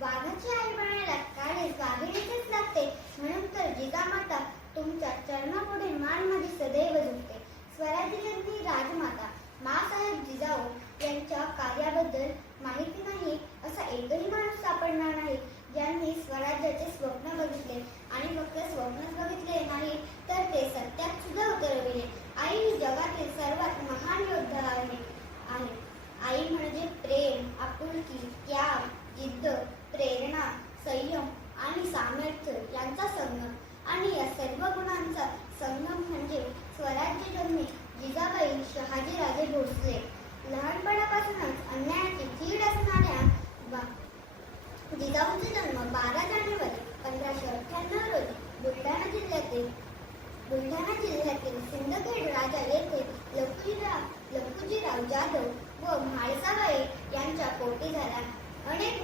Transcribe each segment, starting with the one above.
वाघाची आई बनायला काळेच वाघिणीचेच लागते, म्हणून तर जिजामाता तुमच्या चरणापुढे मान माझी सदैव झुकते. स्वराज्याची राजमाता माँसाहेब जिजाऊ यांच्या कार्याबद्दल माहिती नाही असा एकही माणूस सापडणार नाही ज्यांनी स्वराज्याचे स्वप्न बघितले आणि फक्त स्वप्नच बघितले नाही तर ते सत्यात सुद्धा उतरविले. आई ही जगातील सर्वात महान योद्धा आहे. आई म्हणजे प्रेम, आपुलकी, त्याग, जिद्द, प्रेरणा, संयम आणि सामर्थ्य यांचा संगम आणि या सर्व गुणांचा संगम म्हणजे स्वराज्यजन्मी जिजाबाई शहाजीराजे भोसले. लहानपणापासूनच अन्यायाची चीड असणाऱ्या जिजाऊंचा जन्म 12 जानेवारी 1598 रोजी बुलढाणा जिल्ह्यातील सिंदखेड राजा येथे लखुजीराव जाधव व म्हाळसाबाई यांच्या पोटी झाला. अनेक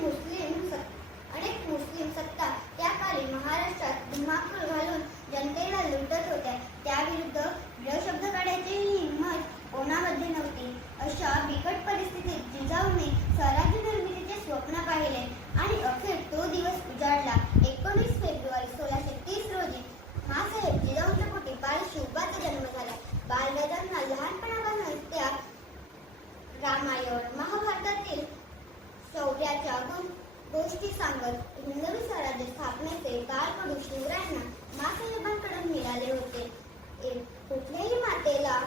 मुस्लिम सत्ता त्याकाळी महाराष्ट्रात धुमाकूळ घालून जनतेला लुटत होत्या. त्याविरुद्ध ळ शब्द काढण्याची हिंमत कोणामध्ये नव्हती. अशा बिकट परिस्थितीत जिजाऊने स्वराज्य निर्मितीचे स्वप्न पाहिले आणि अखेर तो दिवस उजाडला. 19 फेब्रुवारी 1630 रोजी माँसाहेब जिजाऊंच्या पोटी बाल शिवबाचा जन्म झाला. बालराजांना लहानपणापासून त्या रामायण महाभारतातील शौर्याच्या गोष्टी सांगत हिंदवी स्वराज्य स्थापनेचे बाळकडू शिवरायांना माँसाहेबांकडून मिळाले होते. कुठल्याही मातेला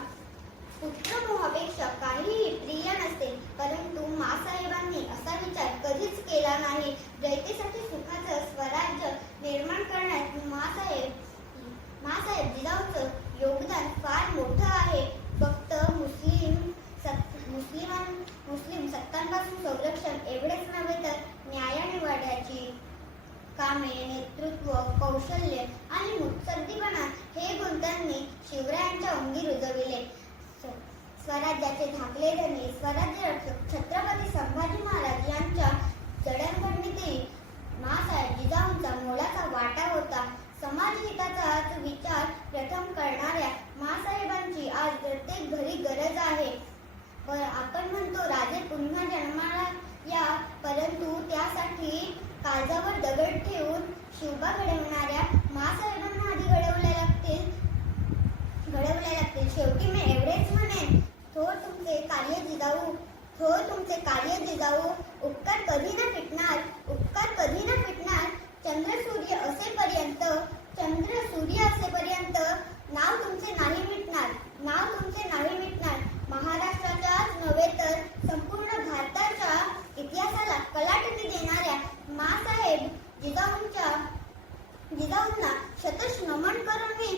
पुत्रमोहापेक्षा काहीही प्रिय नसते, परंतु माँसाहेबांनी असा विचार कधीच केला नाही. रयतेसाठी सुखाचं स्वराज्य निर्माण करण्यात माँसाहेब जिजाऊंचं योगदान फार मोठं आहे. फक्त मुस्लिम सत्तांपासून संरक्षण एवढेच नव्हे तर न्यायाने वाढ्याची कामे, नेतृत्व, कौशल्य आणि मुत्सद्दीपणा हे गुण त्यांनी शिवरायांच्या अंगी रुजविले. स्वराज्याचे धाकले धनी स्वराज्य रक्षक छत्रपती संभाजी महाराज यांच्या जडणघडणीतही माँसाहेब जिजाऊंचा मोलाचा वाटा होता. समाजहिताचा विचार प्रथम करणाऱ्या माँसाहेबांची आज प्रत्येक घरी गरज आहे. आपण म्हणतो राजे पुन्हा जन्माला या, परंतु त्यासाठी काळजावर दगड ठेवून शिवबा घडवणाऱ्या माँसाहेबांना आधी घडवले लागतील. शेवटी मी एवढेच म्हणेन, थोर तुमचे कार्य जिजाऊ, उपकार कधी ना फिटणार. चंद्र सूर्य असेपर्यंत नाव तुमचे नाही मिटणार. महाराष्ट्राच्याच नव्हे तर संपूर्ण भारताच्या इतिहासाला कलाटणी देणाऱ्या माँसाहेब जिजाऊंना शतश नमन करून मी